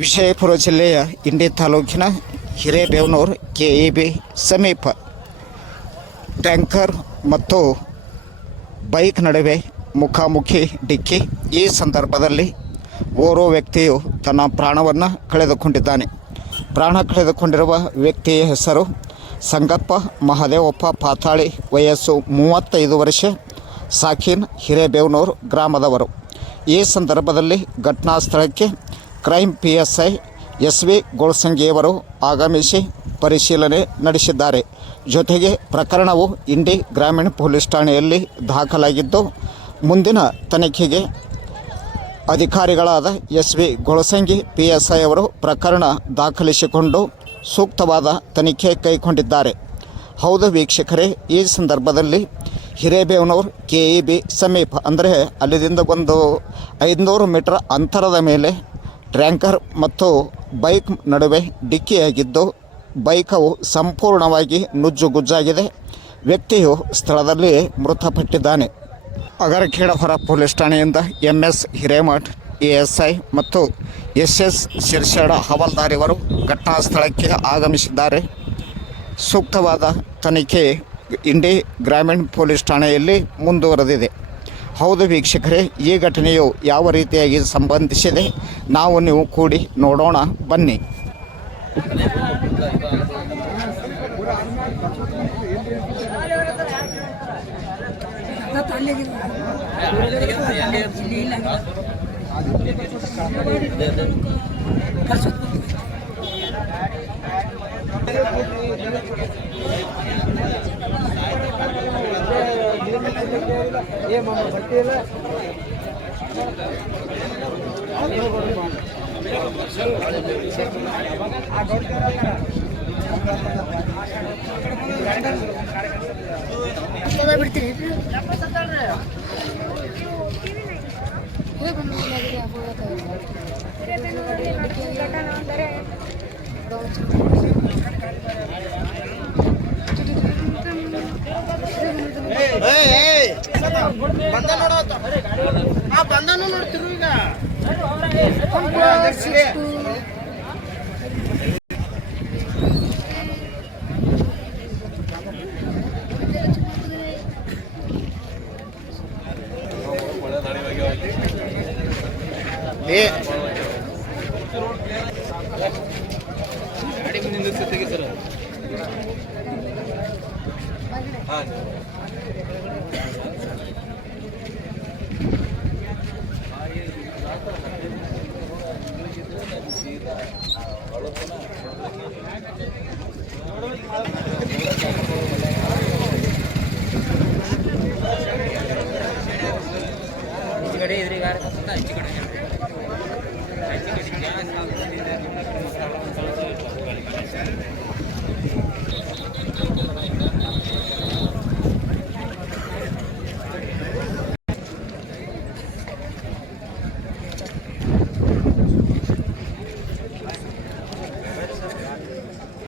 ವಿಜಯಪುರ ಜಿಲ್ಲೆಯ ಇಂಡಿ ತಾಲೂಕಿನ Hirebevanur K E B ಸಮೀಪ ಟ್ಯಾಂಕರ್ ಮತ್ತು ಬೈಕ್ ನಡುವೆ ಮುಖಾಮುಖಿ ಡಿಕ್ಕಿ. ಈ ಸಂದರ್ಭದಲ್ಲಿ ಓರ್ವ ವ್ಯಕ್ತಿಯು ತನ್ನ ಪ್ರಾಣವನ್ನು ಕಳೆದುಕೊಂಡಿದ್ದಾನೆ. ಪ್ರಾಣ ಕಳೆದುಕೊಂಡಿರುವ ವ್ಯಕ್ತಿಯ ಹೆಸರು ಸಂಗಪ್ಪ ಮಹದೇವಪ್ಪ ಪಾತಾಳಿ, ವಯಸ್ಸು ಮೂವತ್ತೈದು ವರ್ಷ, ಸಾಕಿನ್ ಹಿರೇಬೇವನೂರು ಗ್ರಾಮದವರು. ಈ ಸಂದರ್ಭದಲ್ಲಿ ಘಟನಾ ಸ್ಥಳಕ್ಕೆ crime P S I S V ಗೋಳ್ಸಂಗಿಯವರು ಆಗಮಿಸಿ ಪರಿಶೀಲನೆ ನಡೆಸಿದ್ದಾರೆ. ಜೊತೆಗೆ ಪ್ರಕರಣವು ಇಂಡಿ ಗ್ರಾಮೀಣ ಪೊಲೀಸ್ ಠಾಣೆಯಲ್ಲಿ ದಾಖಲಾಗಿದ್ದು, ಮುಂದಿನ ತನಿಖೆಗೆ ಅಧಿಕಾರಿಗಳಾದ S V Golasangi P S I ಅವರು ಪ್ರಕರಣ ದಾಖಲಿಸಿಕೊಂಡು ಸೂಕ್ತವಾದ ತನಿಖೆ ಕೈಗೊಂಡಿದ್ದಾರೆ. ಹೌದು ವೀಕ್ಷಕರೇ, ಈ ಸಂದರ್ಭದಲ್ಲಿ ಹಿರೇಬೇವನೂರು ಕೆ ಇ ಬಿ ಸಮೀಪ, ಅಂದರೆ ಅಲ್ಲಿದಿಂದ ಒಂದು ಐದುನೂರು ಮೀಟರ್ ಅಂತರದ ಮೇಲೆ ಟ್ರ್ಯಾಂಕರ್ ಮತ್ತು ಬೈಕ್ ನಡುವೆ ಡಿಕ್ಕಿಯಾಗಿದ್ದು ಬೈಕವು ಸಂಪೂರ್ಣವಾಗಿ ನುಜ್ಜುಗುಜ್ಜಾಗಿದೆ. ವ್ಯಕ್ತಿಯು ಸ್ಥಳದಲ್ಲಿ ಮೃತಪಟ್ಟಿದ್ದಾನೆ. ಅಗರಖೇಡ ಹೊರ ಪೊಲೀಸ್ ಠಾಣೆಯಿಂದ ಎಂ ಎಸ್ ಹಿರೇಮಠ್ ಎ ಮತ್ತು ಎಸ್ ಎಸ್ ಶಿರ್ಷಾಡ ಹವಾಲ್ದಾರಿಯವರು ಘಟನಾ ಸ್ಥಳಕ್ಕೆ ಆಗಮಿಸಿದ್ದಾರೆ. ಸೂಕ್ತವಾದ ತನಿಖೆ ಇಂಡಿ ಗ್ರಾಮೀಣ ಪೊಲೀಸ್ ಠಾಣೆಯಲ್ಲಿ ಮುಂದುವರೆದಿದೆ. ಹೌದು ವೀಕ್ಷಕರೇ ಈ ಘಟನೆಯು ಯಾವ ರೀತಿಯಾಗಿ ಸಂಬಂಧಿಸಿದೆ? ನಾವು ನೀವು ಕೂಡಿ ನೋಡೋಣ ಬನ್ನಿ. ಏ ಮಾಮ ಬಟ್ಟೆ ಇಲ್ಲ ಬಿಡ್ತೀನಿ ಯಾವಾಗ ಬಿಡ್ತೀರಿ ಏ ಈಚೆ ಕಡೆ ಗಾಡಿ ಯಾರು ಸರ್ ಕಡೆ আলোচনা